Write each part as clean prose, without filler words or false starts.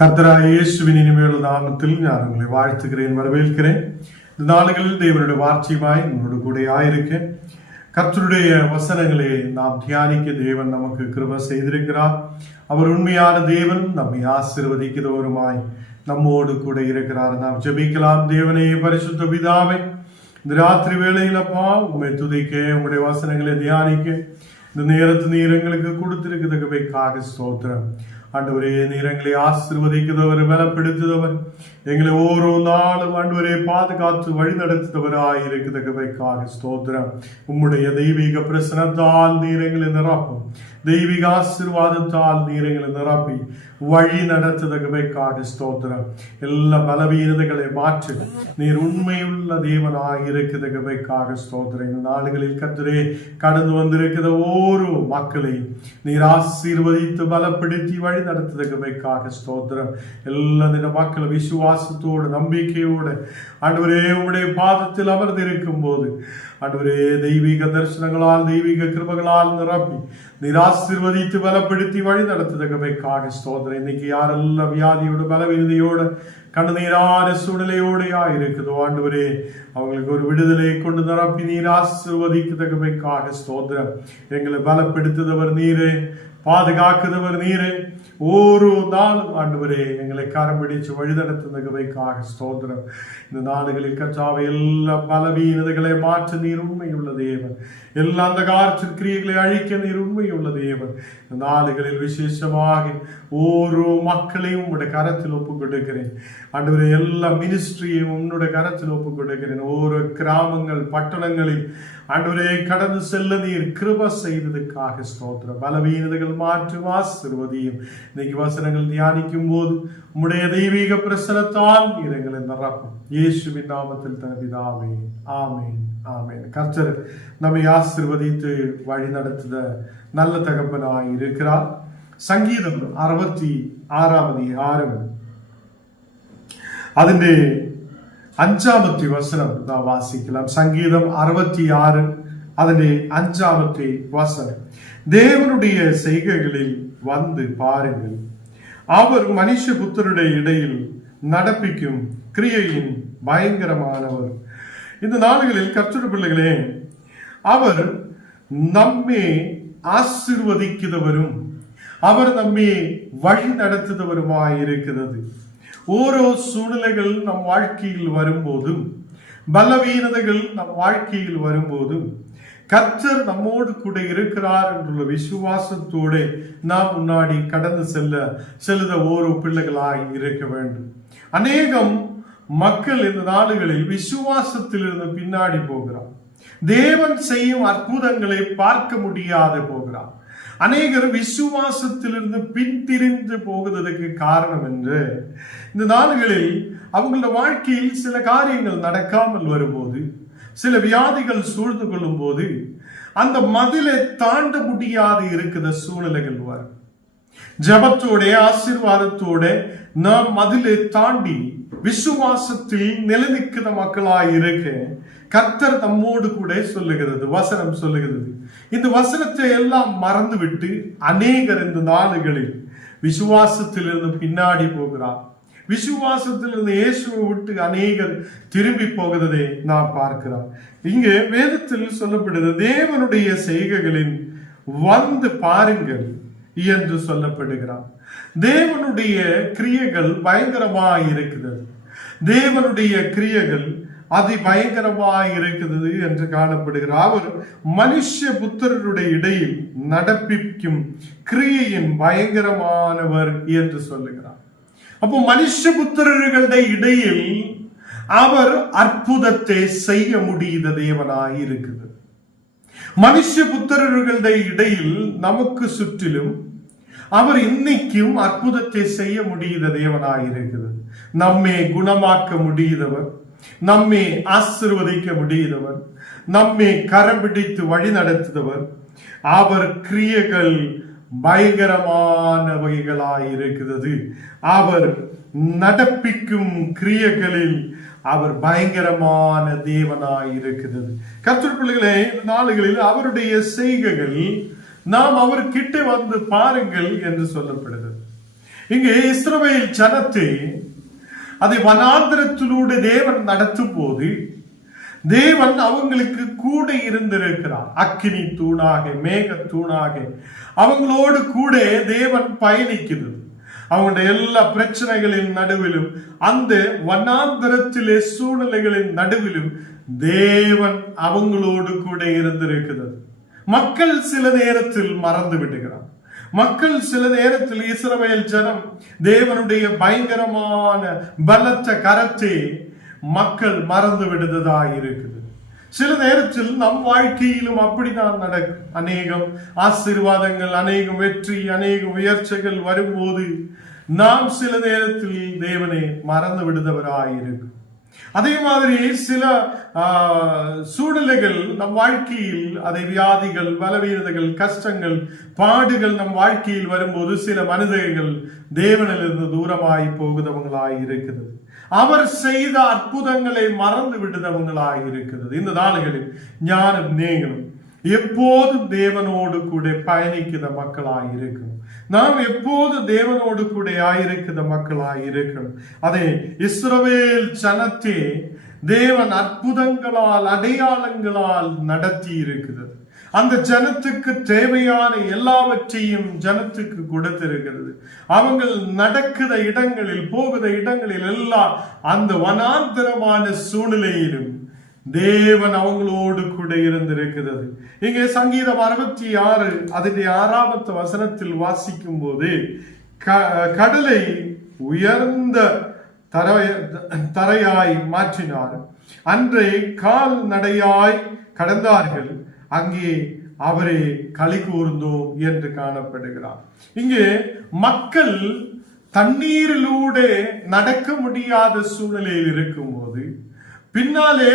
கர்த்தராகிய இயேசுவின் இனிமையுள்ள நாமத்தில் நான் உங்களை வாழ்த்துகிறேன், வரவேற்கிறேன். இந்த நாளுகளில் தேவனுடைய வார்த்தையுமாய் உங்களோடு கூட ஆயிருக்க கர்த்தருடைய வசனங்களை நாம் தியானிக்க தேவன் நமக்கு கிருபை செய்திருக்கிறார். அவர் உண்மையான தேவன், நம்மை ஆசீர்வதிக்கிறவருமாய் நம்மோடு கூட இருக்கிறார். நாம் ஜெபிக்கலாம். தேவனே, பரிசுத்த பிதாவே, இந்த ராத்திரி வேளையிலப்பா உண்மை துதிக்க, உங்களுடைய வசனங்களை தியானிக்க இந்த நேரத்து நீர் எங்களுக்கு கொடுத்திருக்கிறதுக்காக ஸ்தோத்திரம். ஆண்டவரே, நீர் எங்களை ஆசீர்வதிக்கிறவர், பலப்படுத்துகிறவர், எங்களை ஓரோ நாளும் ஆண்டவரே பாதுகாத்து வழி நடத்துகிறவராயிருக்கிறதுக்காக ஸ்தோத்திரம். உம்முடைய தெய்வீக பிரசனத்தால் நீர் எங்களை நிரப்பும், தெய்வீக ஆசீர்வாதத்தால் நீர் எங்களை நிரப்பி வழி நடத்துவதற்காக ஸ்தோத்திரம். எல்லா பலவீனதைகளை மாற்று நீர் உண்மையுள்ள தேவனாக இருக்கிறதுக்காக ஸ்தோத்திரம். இந்த நாடுகளில் கர்த்தரே கடந்து வந்திருக்கிற ஓரோ மக்களை நீர் ஆசீர்வதித்து பலப்படுத்தி வழி நடத்துவதற்காக ஸ்தோத்திரம். எல்லா தின மக்கள் விசுவாசத்தோடு நம்பிக்கையோடு ஆண்டவரே உம்முடைய பாதத்தில் அமர்ந்து இருக்கும் போது ஆண்டவரே தெய்வீக தரிசனங்களால் தெய்வீக கிருபைகளால் நிரப்பி நீர் ஆசீர்வதித்து பலப்படுத்தி வழி நடத்துவதற்காக ஸ்தோத்திரம். இன்னைக்கு யாரெல்லாம் வியாதியோடு பலவீனதையோடு கண்ணீரான சூழ்நிலையோடையா இருக்குதோ ஆண்டவரே, அவங்களுக்கு ஒரு விடுதலை கொண்டு நிரப்பி நீர் ஆசீர்வதிக்கிறதுக்காக ஸ்தோத்திரம். எங்களை பலப்படுத்துதவர் நீரே, பாதுகாக்குதவர் நீரே. ஓரோ நாளும் ஆண்டவரே எங்களை கரம் பிடிச்சு வழி நடத்துவதற்காக ஸ்தோத்திரம். இந்த நாடுகளில் கர்த்தாவே எல்லா பலவீனதைகளை மாற்ற நீர் உண்மையுள்ள தேவன், எல்லா அந்த கிரியைகளை அழிக்க நீர் உண்மையுள்ள தேவன். இந்த நாடுகளில் விசேஷமாக ஓரோ மக்களையும் உன்னுடைய கரத்தில் ஒப்புக் கொடுக்கிறேன் ஆண்டவரே. எல்லா மினிஸ்ட்ரியும் உன்னுடைய கரத்தில் ஒப்புக் கொடுக்கிறேன். ஓரோ கிராமங்கள் பட்டணங்களில் ஆண்டவரே கடந்து செல்ல நீர் கிருபை செய்ததுக்காக ஸ்தோத்திரம். பலவீனதைகள் மாற்றும் ஆசீர்வதியும். இன்னைக்கு வசனங்கள் தியானிக்கும் போது உம்முடைய தெய்வீக பிரசனத்தால் நீர் எங்களை நிரப்பும். இயேசுவின் நாமத்தில் தகுதிதாவே, ஆமேன், ஆமேன். கர்த்தர் நம்மை ஆசீர்வதித்து வழி நடத்துத நல்ல தகப்பனாய் இருக்கிறார். சங்கீதம் 66 அதிகாரம் അതിന്റെ 5ാമത്തെ വസനം നാം വാസിக்கலாம். சங்கீதம் 66 അതിന്റെ 5ാമത്തെ வசனம். தேவனுடைய செய்கைகளில் வந்து பாருங்கள், அவர் மனுஷபுத்திரருடைய இடையில் நடப்பிக்கும் கிரியையின் பயங்கரமானவர். இந்த நாடுகளில் கர்த்தருடைய பிள்ளைகளே, அவர் நம்மை ஆசீர்வதிக்கிறவரும் அவர் நம்மை வழி நடத்துகிறவருமாயிருக்கிறது. ஓரோ சூழ்நிலைகள் நம் வாழ்க்கையில் வரும்போதும், பலவீனதைகள் நம் வாழ்க்கையில் வரும்போதும் கர்த்தர் நம்மோடு கூட இருக்கிறார் என்ற விசுவாசத்தோடு நாம் முன்னாடி கடந்து செல்லுத ஓரோ பிள்ளைகளாய் இருக்க வேண்டும். அநேகம் மக்கள் இந்த நாடுகளில் விசுவாசத்திலிருந்து பின்னாடி போகிறார். தேவன் செய்யும் அற்புதங்களை பார்க்க முடியாது போகிறார். அநேகர் விசுவாசத்திலிருந்து பின்திரிந்து போகுவதற்கு காரணம் என்று இந்த நாடுகளில் அவங்களோட வாழ்க்கையில் சில காரியங்கள் நடக்காமல் வரும்போது, சில வியாதிகள் சூழ்ந்து கொள்ளும் போது அந்த மதிலை தாண்ட முடியாது இருக்கிற சூழ்நிலைகள் வரும். ஜபத்தோட ஆசீர்வாதத்தோட நாம் மதிலை தாண்டி விசுவாசத்தில் நிலைநிற்கிற மக்களாய் இருக்க கர்த்தர் நம்மோடு கூட சொல்லுகிறது, வசனம் சொல்லுகிறது. இந்த வசனத்தை எல்லாம் மறந்துவிட்டு அநேகர் இந்த நாளுகளில் விசுவாசத்திலிருந்து பின்னாடி போகிறார். விசுவாசத்திலிருந்து இயேசுவை விட்டு அநேகர் திரும்பி போகிறதை நாம் பார்க்கிறோம். இங்கு வேதத்தில் சொல்லப்படுது, தேவனுடைய செய்கைகளில் வந்து பாருங்கள் என்று சொல்லப்படுகிறார். தேவனுடைய கிரியைகள் பயங்கரமாய் இருக்கிறது. தேவனுடைய கிரியைகள் அதி பயங்கரமாய் இருக்கிறது என்று காணப்படுகிறார். அவர் மனுஷ புத்திரருடைய இடையில் நடப்பிக்கும் கிரியையின் பயங்கரமானவர் என்று சொல்லுகிறார். அப்போ மனுஷ புத்திரர்களுடைய இடையில் அவர் அற்புதத்தை செய்ய முடியாத தேவனாய் இருக்குது. மனுஷ புத்திரர்களுடைய இடையில் நமக்கு சுற்றிலும் அவர் இன்னைக்கும் அற்புதத்தை செய்ய முடியாத தேவனாய் இருக்குது. நம்மை குணமாக்க முடியாதவர், நம்மை ஆசீர்வதிக்க முடியாதவர், நம்மை கரம் பிடித்து வழி நடத்துதவர். அவர் கிரியைகள் பயங்கரமானவைகளாய் இருக்கிறது. அவர் நடப்பிக்கும் கிரியைகளில் அவர் பயங்கரமான தேவனாய் இருக்கிறது. கர்த்தருடைய பிள்ளைகளே, நாளுகளில் அவருடைய செய்கைகள் நாம் அவர் கிட்ட வந்து பாருங்கள் என்று சொல்லப்படுகிறது. இங்கே இஸ்ரவேல் ஜனத்தை அதை வனாந்திரத்திலூടെ தேவன் நடத்தும் போது தேவன் அவங்களுக்கு கூட இருந்திருக்கிறார். அக்கினி தூணாக, மேக தூணாக அவங்களோடு கூட தேவன் பயணிக்கிறது. அவங்களுடைய எல்லா பிரச்சனைகளின் நடுவிலும், அந்த வனாந்தரத்திலே சூழ்நிலைகளின் நடுவிலும் தேவன் அவங்களோடு கூட இருந்திருக்கிறது. மக்கள் சில நேரத்தில் மறந்து விடுகிறார். மக்கள் சில நேரத்தில் இஸ்ரவேல் ஜனம் தேவனுடைய பயங்கரமான பலத்த கரத்தை மக்கள் மறந்து விடுவதா இருக்குது. சில நேரத்தில் நம் வாழ்க்கையிலும் அப்படிதான் நடக்கும். அநேகம் ஆசீர்வாதங்கள், அநேகம் வெற்றி, அநேகம் உயர்ச்சிகள் வரும்போது நாம் சில நேரத்தில் தேவனை மறந்து விடுதவராயிருக்கும். அதே மாதிரி சில சூழ்நிலைகள் நம் வாழ்க்கையில், அதை வியாதிகள், பலவீனதைகள், கஷ்டங்கள், பாடுகள் நம் வாழ்க்கையில் வரும்போது சில மனிதர்கள் தேவனிலிருந்து தூரமாய் போகுதவங்களாய் இருக்கிறது. அவர் செய்த அற்புதங்களை மறந்து விடுதவங்களாய் இருக்கிறது. இந்த நாடுகளில் ஞானம் நீங்களும் எப்போதும் தேவனோடு கூட பயணிக்கிற மக்களாய் இருக்கணும். நாம் எப்போது தேவனோடு கூட ஆயிருக்கிற மக்களாய் இருக்கணும். அதே இஸ்ரவேல் ஜனத்தை தேவன் அற்புதங்களால், அடையாளங்களால் நடத்தி இருக்கிறது. அந்த ஜனத்துக்கு தேவையான எல்லாவற்றையும் ஜனத்துக்கு கொடுத்திருக்கிறது. அவங்க நடக்கிற இடங்களில், போகிற இடங்களில் எல்லாம் அந்த வனாந்தரமான சூழ்நிலையிலும் தேவன் அவங்களோடு கூட இருந்திருக்கிறது. இங்கே சங்கீதம் 66 அதனுடைய 6வது வசனத்தில் வாசிக்கும் போது, கடலை உயர்ந்த தரையாய் மாற்றினார், அன்றை கால் நடையாய் கடந்தார்கள், அங்கே அவரே களி கூர்ந்தோம் என்று காணப்படுகிறார். இங்கே மக்கள் தண்ணீரிலூടെ நடக்க முடியாத சூழ்நிலையில் இருக்கும் போது, பின்னாலே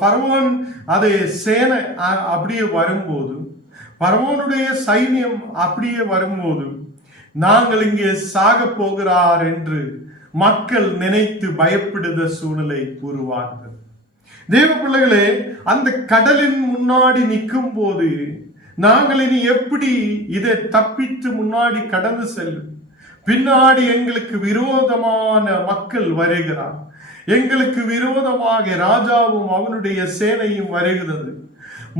பரவோன் அதை சேனை அப்படியே வரும்போது, பரவோனுடைய சைன்யம் அப்படியே வரும்போது, நாங்கள் இங்கே சாக போகிறார் என்று மக்கள் நினைத்து பயப்படுத சூழ்நிலை உருவாகிறது. தேவ பிள்ளைகளே, அந்த கடலின் முன்னாடி நிற்கும் போது நாங்கள் இனி எப்படி இதை தப்பித்து முன்னாடி கடந்து செல்லும்? பின்னாடி எங்களுக்கு விரோதமான மக்கள் வருகிறார். எங்களுக்கு விரோதமாக ராஜாவும் அவனுடைய சேனையும் வருகிறது.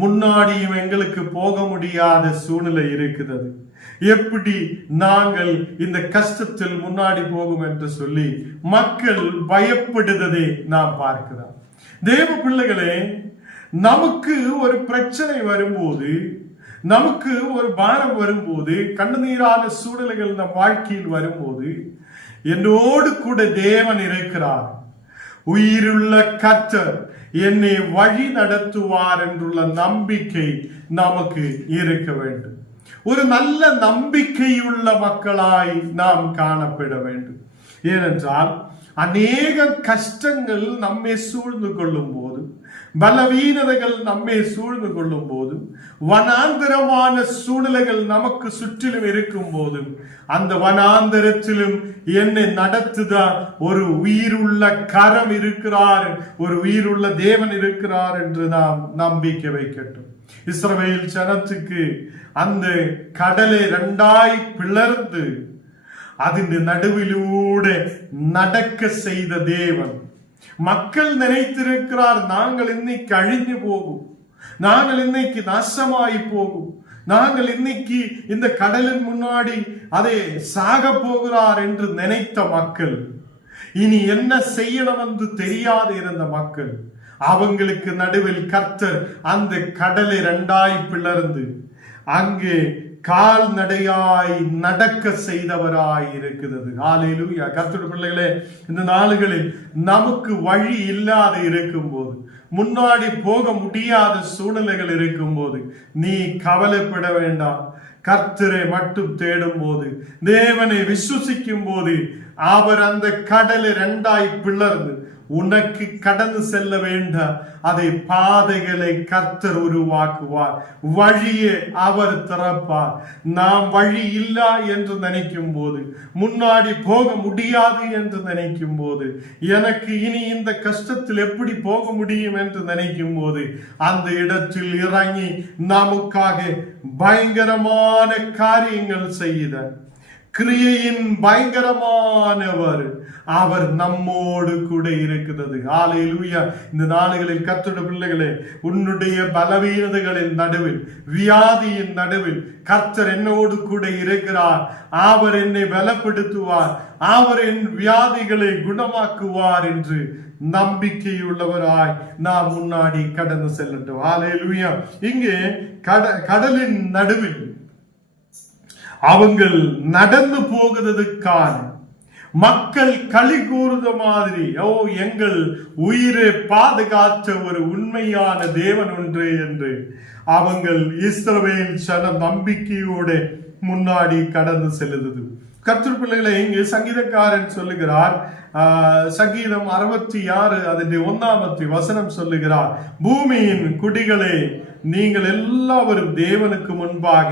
முன்னாடியும் எங்களுக்கு போக முடியாத சூழ்நிலை இருக்கிறது. எப்படி நாங்கள் இந்த கஷ்டத்தில் முன்னாடி போகும் என்று சொல்லி மக்கள் பயப்படுவதை நாம் பார்க்கிறோம். தேவ பிள்ளைகளே, நமக்கு ஒரு பிரச்சனை வரும்போது, நமக்கு ஒரு பாரம் வரும்போது, கண்ணீரான சூழ்நிலைகள் நம் வாழ்க்கையில் வரும்போது, என்னோடு கூட தேவன் இருக்கிறார், உயிருள்ள கர்த்தர் என்னை வழி நடத்துவார் என்றுள்ள நம்பிக்கை நமக்கு இருக்க வேண்டும். ஒரு நல்ல நம்பிக்கையுள்ள மக்களாய் நாம் காணப்பட வேண்டும். ஏனென்றால் அநேக கஷ்டங்கள் நம்மை சூழ்ந்து கொள்ளும் போது, பலவீனதைகள் நம்மை சூழ்ந்து கொள்ளும் போது, வனாந்தரமான சூழ்நிலைகள் நமக்கு சுற்றிலும் இருக்கும் போது, அந்த வனாந்தரத்திலும் என்னை நடத்துதான் ஒரு உயிருள்ள கரம் இருக்கிறார், ஒரு உயிருள்ள தேவன் இருக்கிறார் என்று நாம் நம்பிக்கை வைக்கட்டும். இஸ்ரவேல் ஜனத்துக்கு அந்த கடலை 2ஆய் பிளர்ந்து അതിന്റെ நடுவிலூടെ நடக்க செய்த தேவன். மக்கள் நினைத்திருக்கிறார், நாங்கள் இன்னைக்கு அழிஞ்சு போகும், நாங்கள் இன்னைக்கு நாசமாய் போகும், நாங்கள் இன்னைக்கு இந்த கடலின் முன்னாடி அதை சாக போகிறார் என்று நினைத்த மக்கள், இனி என்ன செய்யணும் என்று தெரியாது இருந்த மக்கள், அவங்களுக்கு நடுவில் கர்த்தர் அந்த கடலை 2ஆய் பிளர்ந்து அங்கே கால் நடையாய் நடக்க செய்தவராய் இருக்கிறது. ஹல்லேலூயா. கர்த்தருடைய பிள்ளைகளே, இந்த நாளுகளில் நமக்கு வழி இல்லாத இருக்கும் போது, முன்னாடி போக முடியாத சூழ்நிலைகள் இருக்கும் போது, நீ கவலைப்பட வேண்டாம். கர்த்தரை மட்டும் தேடும் போது, தேவனை விசுவாசிக்கும் போது, அவர் அந்த கடலை 2ஆய் பிளர்ந்து உனக்கு கடந்து செல்ல வேண்டாம், அதை பாதைகளை கர்த்தர் உருவாக்குவார், வழியை அவர் திறப்பார். நாம் வழி இல்லா என்று நினைக்கும் போது, முன்னாடி போக முடியாது என்று நினைக்கும் போது, எனக்கு இனி இந்த கஷ்டத்தில் எப்படி போக முடியும் என்று நினைக்கும் போது, அந்த இடத்தில் இறங்கி நமக்காக பயங்கரமான காரியங்கள் செய்த கிரியையின் பயங்கரமானவர், அவர் நம்மோடு கூட இருக்கிறது. ஹல்லேலூயா. இந்த நாளுகளில் கர்த்தருடைய பிள்ளைகளே, உன்னுடைய பலவீனதைகளின் நடுவில், வியாதியின் நடுவில் கர்த்தர் என்னோடு கூட இருக்கிறார். அவர் என்னை பலப்படுத்துவார், அவர் என் வியாதிகளை குணமாக்குவார் என்று நம்பிக்கையுள்ளவராய் நாம் முன்னாடி கடந்து செல்லட்டும். ஹல்லேலூயா. இங்கே கடலின் நடுவில் அவங்கள் நடந்து போகிறதுக்கான மக்கள் களி கூறுத மாதிரி, எங்கள் உயிரை பாதுகாத்த ஒரு உண்மையான தேவன் ஒன்று என்று அவங்கள் இஸ்ரவேல் சன நம்பிக்கையோடு முன்னாடி கடந்து செல்லுது. கர்த்தர் பிள்ளைகளை இங்கு சங்கீதக்காரன் சொல்லுகிறார், சங்கீதம் 66 அதனுடைய 1 வசனம் சொல்லுகிறார், பூமியின் குடிகளே நீங்கள் எல்லாவரும் தேவனுக்கு முன்பாக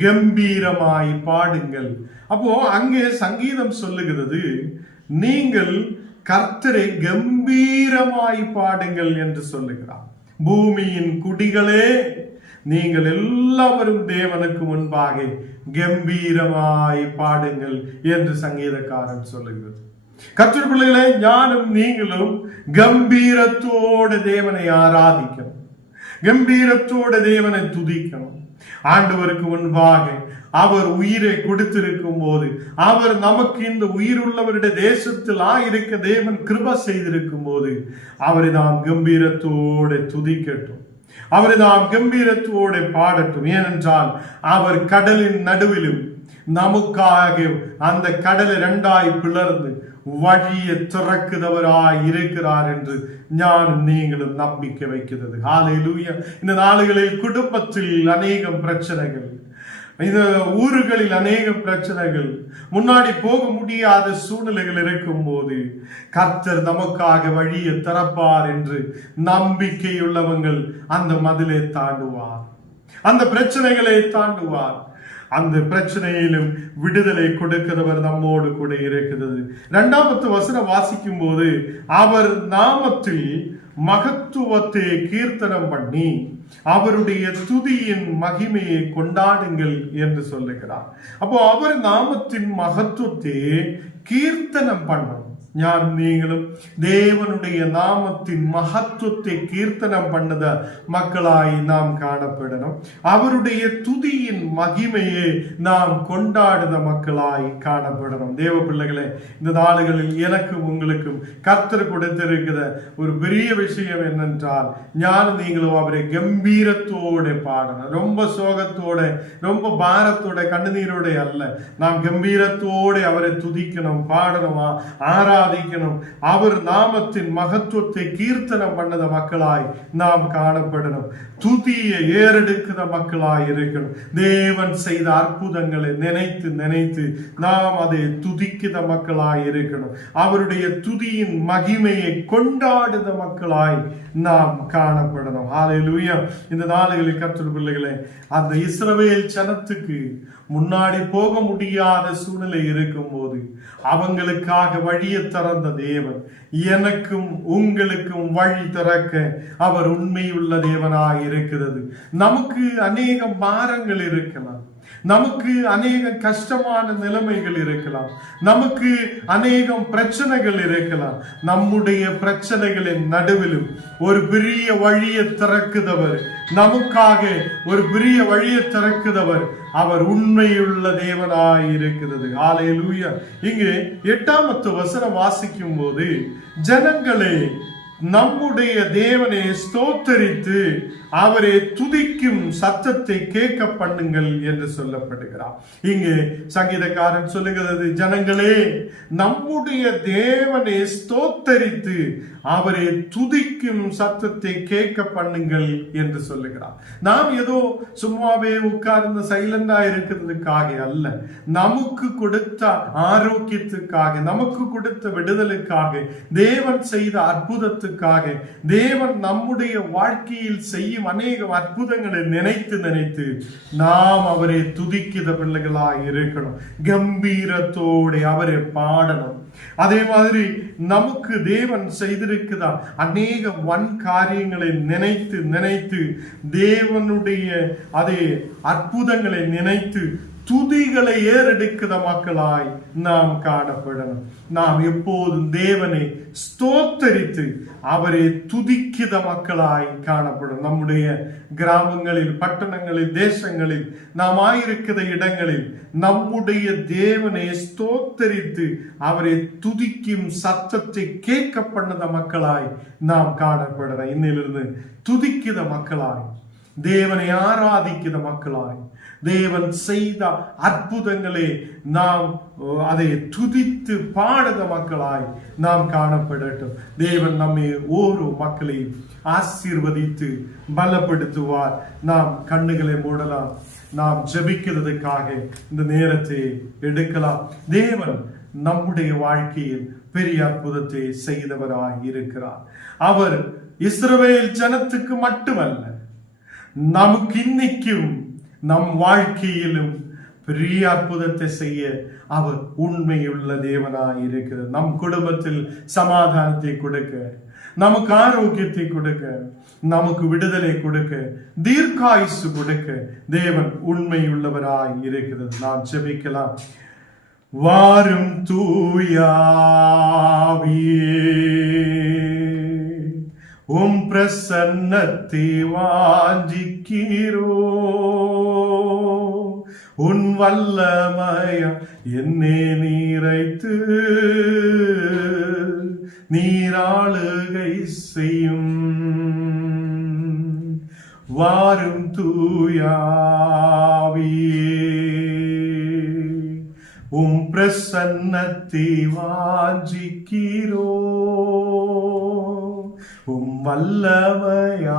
கம்பீரமாய் பாடுங்கள். அப்போ அங்கே சங்கீதம் சொல்லுகிறது, நீங்கள் கர்த்தரை கம்பீரமாய் பாடுங்கள் என்று சொல்லுகிறார். பூமியின் குடிகளே நீங்கள் எல்லாவரும் தேவனுக்கு முன்பாக கம்பீரமாய் பாடுங்கள் என்று சங்கீதக்காரன் சொல்லுகிறது. கர்த்தர் பிள்ளைகளே, ஞானும் நீங்களும் கம்பீரத்தோடு தேவனை ஆராதிக்கணும், கம்பீரத்தோடு தேவனை துதிக்கணும். ஆண்டவருக்கு முன்பாக அவர் உயிரை கொடுத்திருக்கும் போது, அவர் நமக்கு இந்த உயிர் உள்ளவருடைய தேசத்தில் இருக்க தேவன் கிருபை செய்திருக்கும் போது, அவரை நாம் கம்பீரத்தோடு துதிக்கட்டும், அவரை நாம் கம்பீரத்தோடு பாடட்டும். ஏனென்றால் அவர் கடலின் நடுவிலும் நமக்காக அந்த கடலை 2 பிளர்ந்து வழியை திறக்குதவராய் இருக்கிறார் என்று ஞான் நீங்களும் நம்பிக்கை வைக்கிறது. ஹல்லேலூயா. இந்த நாளுகளில் குடும்பத்தில் அநேகம் பிரச்சனைகள், இந்த ஊர்களில் அநேக பிரச்சனைகள், முன்னாடி போக முடியாத சூழ்நிலைகள் இருக்கும் போது கர்த்தர் நமக்காக வழியை திறப்பார் என்று நம்பிக்கையுள்ளவங்கள் அந்த மதிலை தாண்டுவார், அந்த பிரச்சனைகளை தாண்டுவார். அந்த பிரச்சனையிலும் விடுதலை கொடுக்கிறவர் நம்மோடு கூட இருக்கிறது. 2வது வசனம் வாசிக்கும் போது, அவர் நாமத்தில் மகத்துவத்தை கீர்த்தனம் பண்ணி அவருடைய துதியின் மகிமையை கொண்டாடுங்கள் என்று சொல்லுகிறார். அப்போ அவர் நாமத்தின் மகத்துவத்தை கீர்த்தனம் பண்ணணும். ஞான் நீங்களும் தேவனுடைய நாமத்தின் மகத்துவத்தை கீர்த்தனம் பண்ணத மக்களாய் நாம் காணப்படணும். அவருடைய துதியின் மகிமையை நாம் கொண்டாடுத மக்களாய் காணப்படணும். தேவ பிள்ளைகளே, இந்த நாடுகளில் எனக்கும் உங்களுக்கும் கர்த்தர் கொடுத்திருக்கிற ஒரு பெரிய விஷயம் என்னென்றால், ஞான் நீங்களும் அவரை கம்பீரத்தோடு பாடணும். ரொம்ப சோகத்தோட, ரொம்ப பாரத்தோட, கண்ணுநீரோட அல்ல, நாம் கம்பீரத்தோடு அவரை துதிக்கணும், பாடணுமா, ஆராதிக்கணும். அவர் நாமத்தின் மகத்துவத்தை கீர்த்தனம் பண்ணத மக்களாய் நாம் காணப்படணும். துதியை ஏறெடுக்கிற மக்களாய் இருக்கணும். தேவன் செய்த அற்புதங்களை நினைத்து நினைத்து நாம் அதை துதிக்கிற மக்களாய் இருக்கணும். அவருடைய துதியின் மகிமையை கொண்டாடுத மக்களாய் நாம் காணப்படணும். ஹல்லேலூயா. இந்த நாளுகளில் கர்த்தர் பிள்ளைகளே, அந்த இஸ்ரவேல் ஜனத்துக்கு முன்னாடி போக முடியாத சூழ்நிலை இருக்கும் போது அவங்களுக்காக வழியை திறந்த தேவன் எனக்கும் உங்களுக்கும் வழி திறக்க அவர் உண்மையுள்ள தேவனாய் இருக்கிறது. நமக்கு அநேக பாரங்கள் இருக்கலாம், நமக்கு அநேக கஷ்டமான நிலைமைகள் இருக்கலாம், நமக்கு அநேகம் பிரச்சனைகள் இருக்கலாம். நம்முடைய பிரச்சனைகளின் நடுவிலும் ஒரு பெரிய வழியை திறக்குதவர், நமக்காக ஒரு பெரிய வழியை திறக்குதவர் அவர் உண்மையுள்ள தேவனாய் இருக்கிறது. ஹல்லேலூயா. இங்கே 8வது வசனம் வாசிக்கும் போது, ஜனங்களே நம்முடைய தேவனை ஸ்தோத்தரித்து அவரை துதிக்கும் சத்தத்தை கேட்க பண்ணுங்கள் என்று சொல்லப்படுகிறார். இங்கு சங்கீதக்காரன் சொல்லுகிறது, ஜனங்களே நம்முடைய தேவனை ஸ்தோத்தரித்து அவரை துதிக்கும் சத்தத்தை கேட்க பண்ணுங்கள் என்று சொல்லுகிறார். நாம் ஏதோ சும்மாவே உட்கார்ந்து சைலண்டா இருக்கிறதுக்காக அல்ல, நமக்கு கொடுத்த ஆரோக்கியத்துக்காக, நமக்கு கொடுத்த விடுதலுக்காக, தேவன் செய்த அற்புதத்துக்காக, தேவன் நம்முடைய வாழ்க்கையில் செய்யும் அநேக அற்புதங்களை நினைத்து நினைத்து நாம் அவரை துதிக்கிற பிள்ளைகளாக இருக்கணும். கம்பீரத்தோடு அவரை பாடணும். அதே மாதிரி நமக்கு தேவன் செய்திருக்கிறா அநேக வன் காரியங்களை நினைத்து நினைத்து, தேவனுடைய அதே அற்புதங்களை நினைத்து துதிகளை ஏறெடுக்கிற மக்களாய் நாம் காணப்படணும். நாம் எப்போதும் தேவனை ஸ்தோத்தரித்து அவரை துதிக்கிற மக்களாய் காணப்படும். நம்முடைய கிராமங்களில், பட்டணங்களில், தேசங்களில், நாம் ஆயிருக்கிற இடங்களில் நம்முடைய தேவனை ஸ்தோத்தரித்து அவரை துதிக்கும் சத்தத்தை கேட்க பண்ணத மக்களாய் நாம் காணப்படணும். இன்னிலிருந்து துதிக்கிற மக்களாய், தேவனை ஆராதிக்கிற மக்களாய், தேவன் செய்த அற்புதங்களை நாம் அதை துதித்து பாடுத மக்களாய் நாம் காணப்படட்டும். தேவன் நம்மை ஓரோ மக்களையும் ஆசீர்வதித்து பலப்படுத்துவார். நாம் கண்ணுகளை மூடலாம். நாம் ஜெபிக்கிறதுக்காக இந்த நேரத்தை எடுக்கலாம். தேவன் நம்முடைய வாழ்க்கையில் பெரிய அற்புதத்தை செய்தவராய் இருக்கிறார். அவர் இஸ்ரவேல் ஜனத்துக்கு மட்டுமல்ல, நமக்கு இன்னைக்கும் நம் வாழ்க்கையிலும் பெரிய அற்புதத்தை செய்ய அவர் உண்மையுள்ள தேவனாய் இருக்கிறார். நம் குடும்பத்தில் சமாதானத்தை கொடுக்க, நமக்கு ஆரோக்கியத்தை கொடுக்க, நமக்கு விடுதலை கொடுக்க, தீர்க்காயுசு கொடுக்க தேவன் உண்மையுள்ளவராய் இருக்கிறது. நாம் ஜெபிக்கலாம். வாரும் தூயாவியே, உம் பிரசன்னத்தை வாஞ்சிக்கிறோ, உன் வல்லமையா என்னை நீரைத்து நீராளுகை செய்யும். வாரும் தூயாவியே, உம் பிரசன்னத்தை வாஞ்சிக்கிறோ, உம் வல்லமையா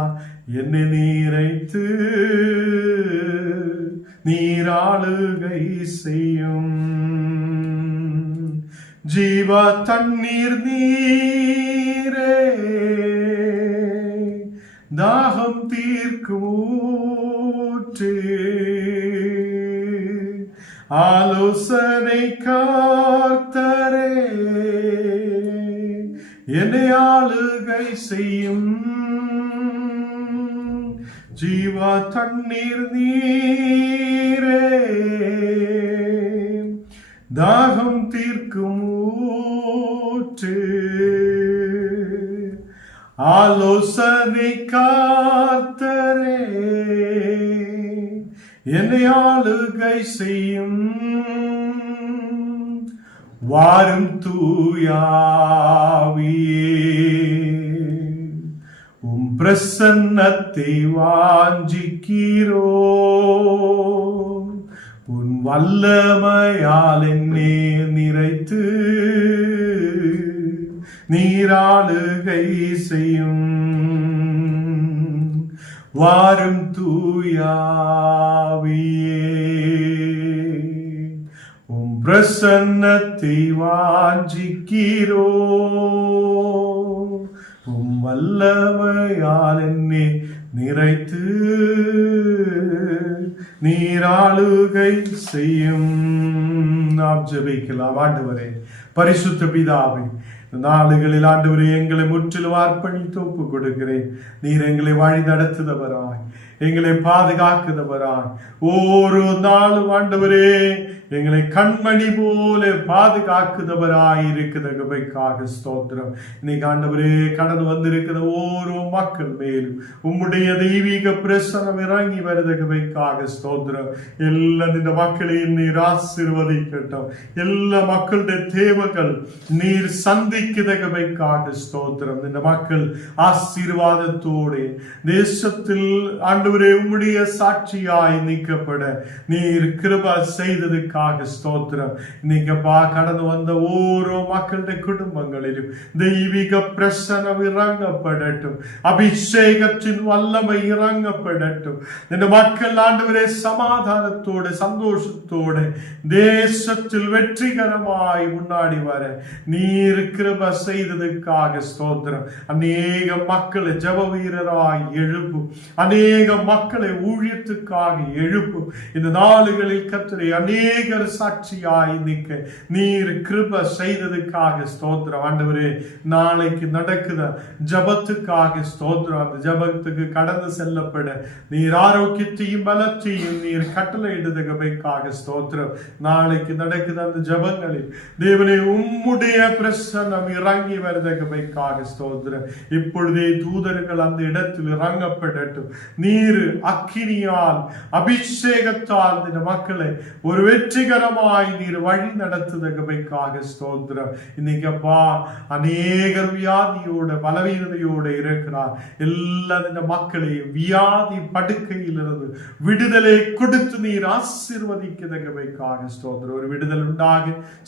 என்னை நீரைத்து நீராளுகை செய்யும். ஜீவ தண்ணீர் நீரே, தாகம் தீர்க்கும் ஊற்றே, ஆலோசனை கர்த்தரே, என்னை ஆளுகை செய்யும். ஜீவ தண்ணீர் நீரே, தாகம் தீர்க்கும் ஊற்று, ஆலோசனை கர்த்தரே, என்னை ஆளுகை செய்யும். வாரும் தூயாவியே, உம் பிரசன்னத்தை வாஞ்சிக்கிறோ, உன் வல்லமையால் என்னை நிறைத்து நீராளுகை செய்யும். வாரும் தூயாவியே, உம் பிரசன்னத்தை வாஞ்சிக்கிறோ, உம் வல்லமையால் என்னை நிறைத்து நீராளுகை செய்யும். நாம் ஜெபிக்கலாம். ஆண்டவரே, பரிசுத்த பிதாவே, நாளுகளில் ஆண்டவரே எங்களை முற்றிலும் அர்ப்பணித்து ஒப்பு கொடுக்கிறேன். நீர் எங்களை வழி நடத்துதவராய், எங்களை பாதுகாக்குதவராய், ஒரு நாளும் ஆண்டவரே எங்களை கண்மணி போல பாதுகாக்குதவராய் இருக்கிறதுக்காக ஸ்தோத்திரம். இன்னைக்கு ஆண்டவரே கடந்து வந்திருக்கிற ஓரோ மக்கள் மேலும் உம்முடைய தெய்வீக பிரசனம் இறங்கி வருவதற்காக ஸ்தோத்திரம். எல்லா இந்த மக்களையும் நீர் ஆசீர்வதிக்கட்டும். எல்லா மக்களுடைய தேவைகள் நீர் சந்திக்கிறதுக்காக ஸ்தோத்திரம். இந்த மக்கள் ஆசீர்வாதத்தோடு தேசத்தில் ஆண்டவரே உம்முடைய சாட்சியாய் நீக்கப்பட நீர் கிருபை செய்ததுக்காக ஸ்தோத்திரம். இன்னைக்கு கடந்து வந்த ஓரோ மக்களுடைய குடும்பங்களிலும் தெய்வீக பிரசனம் இறங்கப்படட்டும். அபிஷேகத்தின் வல்லமை இறங்கப்படட்டும். இந்த மக்கள் ஆண்டவரே சமாதானத்தோடு சந்தோஷத்தோடு தேசத்தில் வெற்றிகரமாய் முன்னாடி வர நீர் கிருபை செய்ததுக்காக ஸ்தோத்திரம். அநேக மக்களை ஜெப வீரராய் எழுப்பும். அநேக மக்களை ஊழியத்துக்காக எழுப்பும். இந்த நாளுகளில் கர்த்தரே அநேக அநேகர் சாட்சியாய் நிற்க நீர் கிருபை செய்ததுக்காக ஸ்தோத்திரம். ஆண்டவரே, நாளைக்கு நடக்குத ஜபத்துக்காக ஸ்தோத்திரம். அந்த ஜபத்துக்கு கடந்து செல்லப்பட நீர் ஆரோக்கியத்தையும் பலத்தையும் நீர் கட்டளையிடுதற்காக ஸ்தோத்திரம். நாளைக்கு நடக்குது அந்த ஜபங்களில் தேவனே உம்முடைய பிரசன்னம் இறங்கி வருதற்காக ஸ்தோத்திரம். இப்பொழுதே தூதர்கள் அந்த இடத்தில் இறங்கப்படட்டும். நீர் அக்கினியால் அபிஷேகத்தால் இந்த மக்களை ஒரு வெற்றிகரமாய் நீர் வழி நடத்துதற்காக ஸ்தோத்திரம். இன்னைக்கு அப்பா அநேகர் வியாதியோட பலவீனதையோட இருக்கிறார். எல்லா இந்த மக்களையும் வியாதி படுக்கையிலிருந்து விடுதலை கொடுத்து நீர் ஆசீர்வதிக்கதற்காக ஸ்தோத்திரம். ஒரு விடுதல் உண்டாக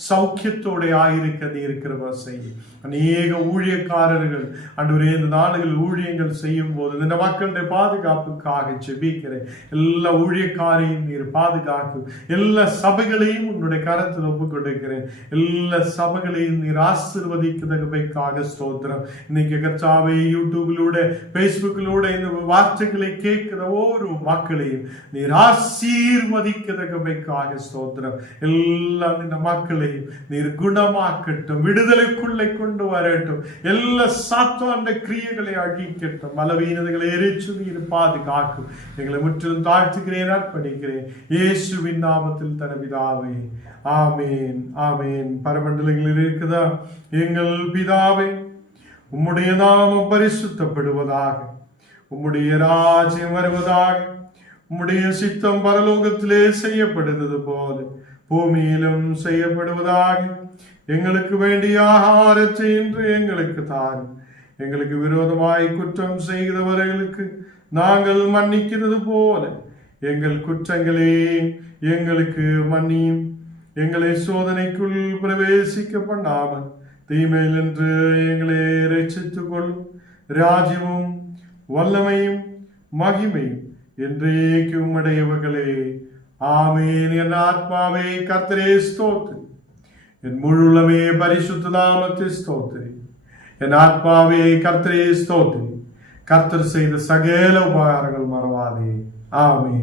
சௌக்கியத்தோட ஆயிருக்க நீர் கிருபை செய்யும். அநேக ஊழியக்காரர்கள் ஆண்டவரே இந்த நாடுகளில் ஊழியங்கள் செய்யும் போது இந்த மக்களுடைய பாதுகாப்புக்காக ஜெபிக்கிறேன். எல்லா ஊழியக்காரையும் நீர் பாதுகாக்கும். எல்லா சபைகளையும் உன்னுடைய கரத்தில் ஒப்புக் கொடுக்கிறேன். எல்லா சபைகளையும் நீர் ஆசீர்வதிக்கதற்காக ஸ்தோத்திரம். இன்னைக்கு கர்த்தாவே யூடியூபிலூட பேஸ்புக்கிலூட இந்த வார்த்தைகளை கேட்கிற ஒரு மக்களையும் நீர் ஆசீர்வதிக்கதற்காக ஸ்தோத்திரம். எல்லாம் இந்த மக்களையும் நீர் குணமாக்கட்டும், விடுதலைக்குள்ளே கொண்டு வரட்டும். எல்லா சாத்தான கிரியைகளை அழிக்கட்டும், பலவீனதைகளை எரிச்சு நீர் பாதுகாக்கும். எங்களை முற்றிலும் தாழ்த்துகிறேன், அர்ப்பணிக்கிறேன் இயேசுவின் நாமத்தில் தனபிதாவே, ஆமேன் ஆமேன். பரமண்டலங்களில் இருக்குதா எங்கள் பிதாவே, உம்முடைய நாமம் பரிசுத்தப்படுவதாக, உம்முடைய ராஜ்யம் வருவதாக, உம்முடைய சித்தம் பரலோகத்திலே செய்யப்படுவது போல பூமியிலும் செய்யப்படுவதாக. எங்களுக்கு வேண்டிய ஆகாரத்தை இன்று எங்களுக்கு தாரும். எங்களுக்கு விரோதமாய் குற்றம் செய்தவர்களுக்கு நாங்கள் மன்னிக்கிறது போல எங்கள் குற்றங்களே எங்களுக்கு மன்னியும். எங்களை சோதனைக்குள் பிரவேசிக்க பண்ணாமல் தீமையில் என்று எங்களை ரட்சித்துக் கொள்ளும். ராஜ்யமும் வல்லமையும் மகிமையும் என்றைக்கு உம்முடையவர்களே, ஆமேன். என் ஆத்மாவே கர்த்தரே ஸ்தோத்திரி, என் முழுலமே பரிசுத்த நாமத்தை ஸ்தோத்திரி. என் ஆத்மாவே கர்த்தரே ஸ்தோத்திரி, கர்த்தர் செய்த சகல உபகாரங்கள் மறவாதே. ஆமேன்.